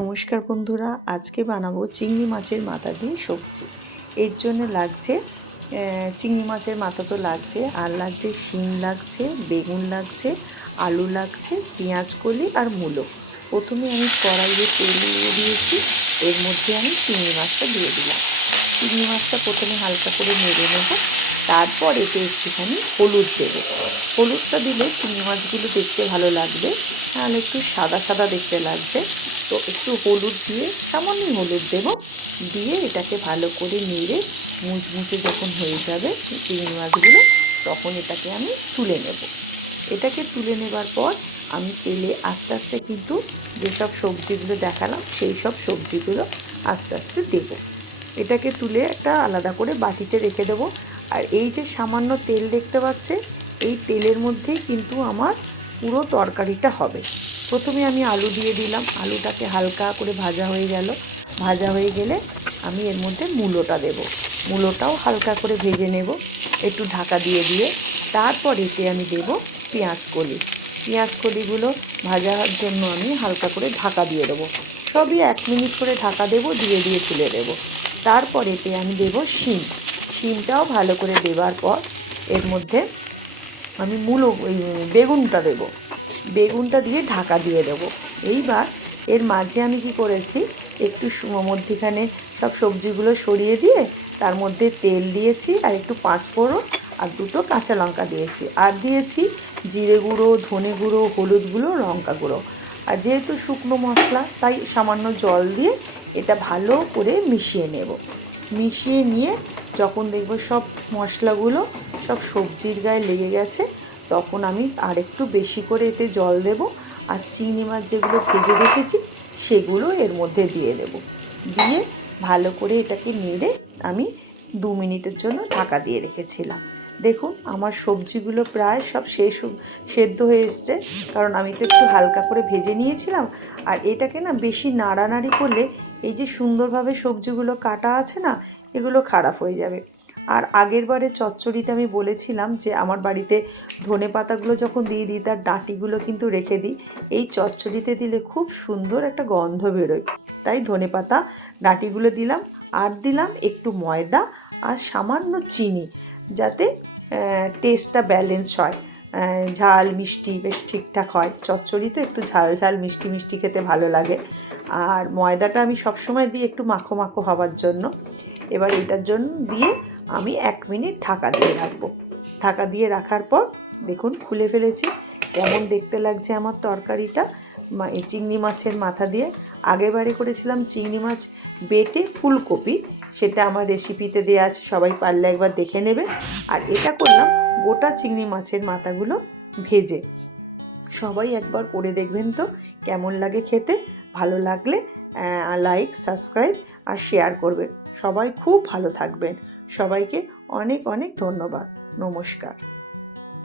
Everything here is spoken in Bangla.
নমস্কার বন্ধুরা, আজকে বানাবো চিংড়ি মাছের মাথা দিয়ে সবজি। এর জন্য লাগছে চিংড়ি মাছের মাথা তো লাগছে, আর লাগছে শিম লাগছে, বেগুন লাগছে, আলু লাগছে, পেঁয়াজ কলি আর মূলো। প্রথমে আমি কড়াইয়ে তেল দিয়ে দিয়েছি, এর মধ্যে আমি চিংড়ি মাছটা দিয়ে দিলাম। চিংড়ি মাছটা প্রথমে হালকা করে নেড়ে নেব, তারপর এতে একটুখানি হলুদ দেবো। হলুদটা দিলে চিংড়ি মাছগুলো দেখতে ভালো লাগবে, নাহলে একটু সাদা সাদা দেখতে লাগছে। তো একটু হলুদ দিয়ে, সামান্য হলুদ দেবো, দিয়ে এটাকে ভালো করে নেড়ে মুচমুচে যখন হয়ে যাবে চিংড়ি মাছগুলো, তখন এটাকে আমি তুলে নেব। এটাকে তুলে নেবার পর আমি তেলে আস্তে আস্তে কিন্তু যেসব সবজিগুলো দেখালাম সেই সব সবজিগুলো আস্তে আস্তে দেবো। এটাকে তুলে একটা আলাদা করে বাটিতে রেখে দেবো। আর এই যে সামান্য তেল দেখতে পাচ্ছে, এই তেলের মধ্যেই কিন্তু আমার পুরো তরকারিটা হবে। প্রথমে আমি আলু দিয়ে দিলাম, আলুটাকে হালকা করে ভাজা হয়ে গেল। ভাজা হয়ে গেলে আমি এর মধ্যে মূলোটা দেব, মূলোটাও হালকা করে ভেজে নেব একটু ঢাকা দিয়ে দিয়ে। তারপর এতে আমি দেব পেঁয়াজ কলি। পেঁয়াজ কলিগুলো ভাজার জন্য আমি হালকা করে ঢাকা দিয়ে দেবো। সবই 1 মিনিট করে ঢাকা দেবো, দিয়ে দিয়ে তুলে দেবো। তারপর এতে আমি দেব শিম। শিমটাও ভালো করে দেবার পর এর মধ্যে আমি বেগুনটা দেব। বেগুনটা দিয়ে ঢাকা দিয়ে দেবো। এইবার এর মাঝে আমি কি করেছি, একটু মধ্যিখানে সব সবজিগুলো সরিয়ে দিয়ে তার মধ্যে তেল দিয়েছি, আর একটু পাঁচফোড়ন আর 2টো কাঁচা লঙ্কা দিয়েছি, আর দিয়েছি জিরে গুঁড়ো, ধনে গুঁড়ো, হলুদ গুঁড়ো, লঙ্কা গুঁড়ো। আর যেহেতু শুকনো মশলা, তাই সামান্য জল দিয়ে এটা ভালো করে মিশিয়ে নেব। মিশিয়ে নিয়ে যখন দেখব সব মশলাগুলো সব সবজির গায়ে লেগে গেছে, তখন আমি আরেকটু বেশি করে এতে জল দেব, আর চিংড়ি মাছ যেগুলো ভেজে রেখেছি সেগুলো এর মধ্যে দিয়ে দেব। দিয়ে ভালো করে এটাকে নেড়ে আমি 2 মিনিটের জন্য ঢাকা দিয়ে রেখেছিলাম। দেখুন আমার সবজিগুলো প্রায় সব সেদ্ধ হয়ে এসছে, কারণ আমি তো একটু হালকা করে ভেজে নিয়েছিলাম। আর এটাকে না বেশি নাড়ানাড়ি করলে এই যে সুন্দরভাবে সবজিগুলো কাটা আছে না, এগুলো খারাপ হয়ে যাবে। আর আগের বারে চচ্চড়িতে আমি বলেছিলাম যে আমার বাড়িতে ধনে পাতাগুলো যখন দিয়ে দিই তার ডাঁটিগুলো কিন্তু রেখে দিই। এই চচ্চড়িতে দিলে খুব সুন্দর একটা গন্ধ বেরোয়, তাই ধনে পাতা ডাঁটিগুলো দিলাম। আর দিলাম একটু ময়দা আর সামান্য চিনি, যাতে টেস্টটা ব্যালেন্স হয়, ঝাল মিষ্টি বেশ ঠিকঠাক হয়। চচ্চড়ি তো একটু ঝাল ঝাল মিষ্টি মিষ্টি খেতে ভালো লাগে। আর ময়দাটা আমি সবসময় দিই একটু মাখো মাখো হওয়ার জন্য। এবার এটার জন্য দিয়ে আমি 1 মিনিট ঢাকা দিয়ে রাখবো। ঢাকা দিয়ে রাখার পর দেখুন খুলে ফেলেছি। কেমন দেখতে লাগছে আমার তরকারিটা, এই চিংড়ি মাছের মাথা দিয়ে। আগেরবারে করেছিলাম চিংড়ি মাছ বেটে ফুলকপি, সেটা আমার রেসিপিতে দেওয়া আছে, সবাই পারলে একবার দেখে নেবে। আর এটা করলাম গোটা চিংড়ি মাছের মাথাগুলো ভেজে। সবাই একবার করে দেখবেন তো কেমন লাগে খেতে। ভালো লাগলে লাইক, সাবস্ক্রাইব আর শেয়ার করবেন। সবাই খুব ভালো থাকবেন। সবাইকে অনেক অনেক ধন্যবাদ। নমস্কার।